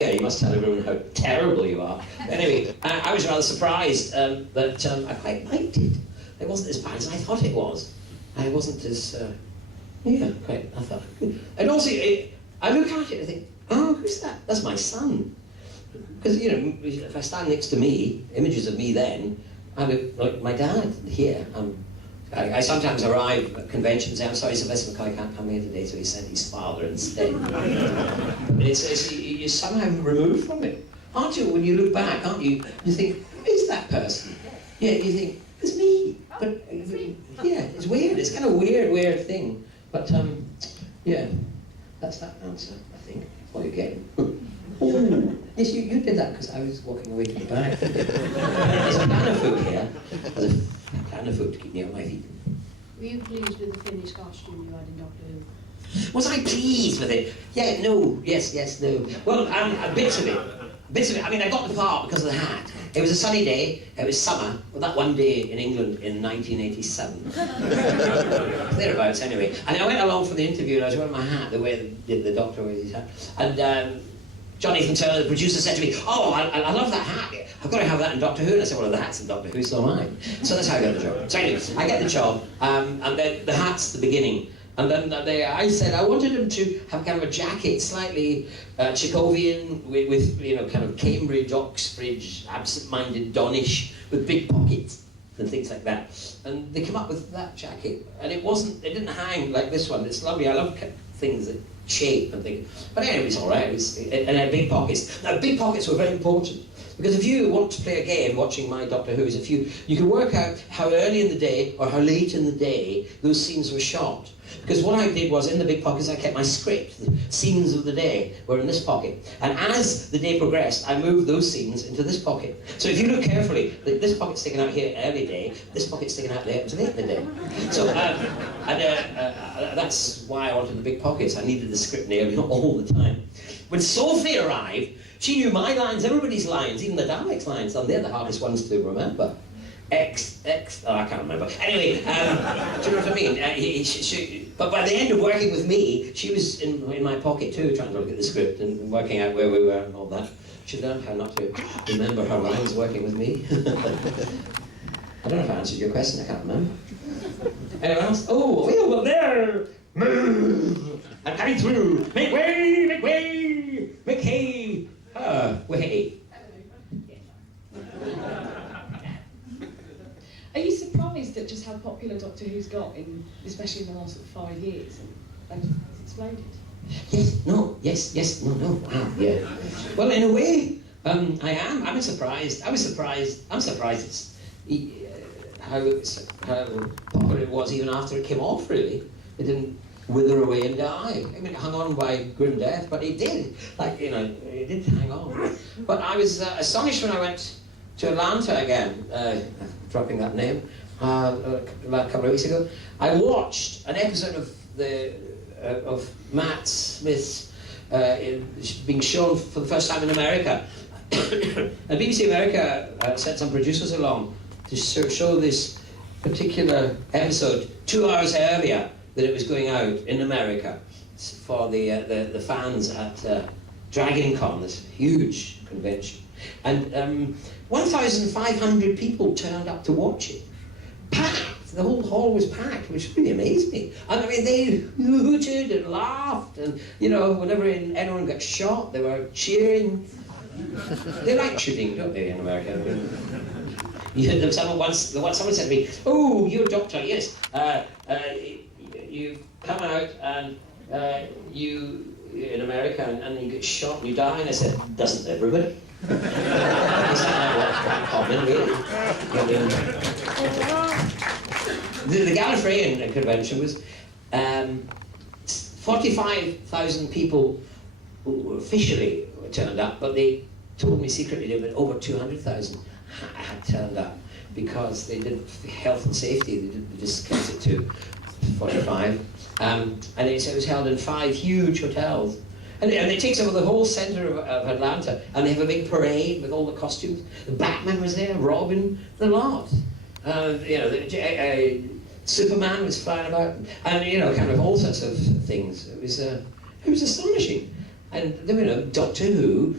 Yeah, you must tell everyone how terrible you are. Anyway, I was rather surprised that I quite liked it. It wasn't as bad as I thought it was. I wasn't as, I thought. And also, I look at it and think, oh, who's that? That's my son. Because, you know, if I stand next to me, images of me then, I look like my dad here. I sometimes arrive at conventions and say, I'm sorry, Sylvester Mcoy can't come here today, so he sent his father instead. You're somehow removed from it. Aren't you? When you look back, aren't you? You think, who is that person? Yeah, you think, it's me. But, yeah, it's weird. It's kind of a weird thing. But, yeah, that's that answer, I think. That's what you're getting. Oh, yes, you did that because I was walking away to the back. There's a plan of food here. There's a plan of food to keep me on my feet. Were you pleased with the finished costume you had in Doctor Who? Was I pleased with it? Yeah, no, yes, no. Well, bits of it. I mean, I got the part because of the hat. It was a sunny day, it was summer, well, that one day in England in 1987. Thereabouts, anyway. And I went along for the interview and I was wearing my hat the way the doctor wears his hat. And Johnny from Turner, the producer, said to me, oh, I love that hat. I've got to have that in Doctor Who. And I said, well, the hat's in Doctor Who, so am I. So that's how I got the job. So anyway, I get the job, and then the hat's the beginning. And then I said I wanted him to have kind of a jacket, slightly Chekhovian, with you know, kind of Cambridge, Oxbridge, absent-minded Donish, with big pockets and things like that. And they came up with that jacket, and it didn't hang like this one. It's lovely. I love things that shape and things. But anyway, it's all right. And it had big pockets. Now, big pockets were very important. Because if you want to play a game watching my Doctor Who's, you can work out how early in the day or how late in the day those scenes were shot. Because what I did was, in the big pockets, I kept my script. The scenes of the day were in this pocket. And as the day progressed, I moved those scenes into this pocket. So if you look carefully, this pocket's sticking out here early day, this pocket's sticking out there late in the day. So that's why I wanted the big pockets. I needed the script near me all the time. When Sophie arrived, she knew my lines, everybody's lines, even the Daleks' lines, and they're the hardest ones to remember. I can't remember. Anyway, do you know what I mean? But by the end of working with me, she was in my pocket too, trying to look at the script and working out where we were and all that. She learned how not to remember her lines working with me. I don't know if I answered your question, I can't remember. Anyone else? Oh, way over there! Move! I'm coming through! Make way! Make way! Make hay! Way! Are you surprised at just how popular Doctor Who's got, especially in the last 5 years? And it's exploded. Yes, no, wow, yeah. Well, in a way, I am. I'm surprised. I'm surprised it's how popular it was even after it came off, really. It didn't wither away and die. I mean, it hung on by grim death, but it did. Like, you know, it did hang on. But I was astonished when I went to Atlanta again, dropping that name, a couple of weeks ago. I watched an episode of Matt Smith's being shown for the first time in America. And BBC America sent some producers along to show this particular episode 2 hours earlier that it was going out in America for the fans at DragonCon, this huge convention. And 1,500 people turned up to watch it. Packed! The whole hall was packed, which really amazed me. And I mean, they hooted and laughed, and you know, whenever anyone got shot, they were cheering. They like shooting, don't they, in America? Someone said to me, "Oh, you're a doctor, yes. You come out and you in America and you get shot and you die." And I said, "Doesn't everybody?" Is that not quite common, really? The Gallifreyan convention was 45,000 people who officially turned up, but they told me secretly that over 200,000 had turned up because they did health and safety. They just kept it to 45, and it was held in 5 huge hotels. And it takes over the whole centre of Atlanta, and they have a big parade with all the costumes. The Batman was there, Robin, the lot. You know, Superman was flying about, and you know, kind of all sorts of things. It was astonishing. And you know, Doctor Who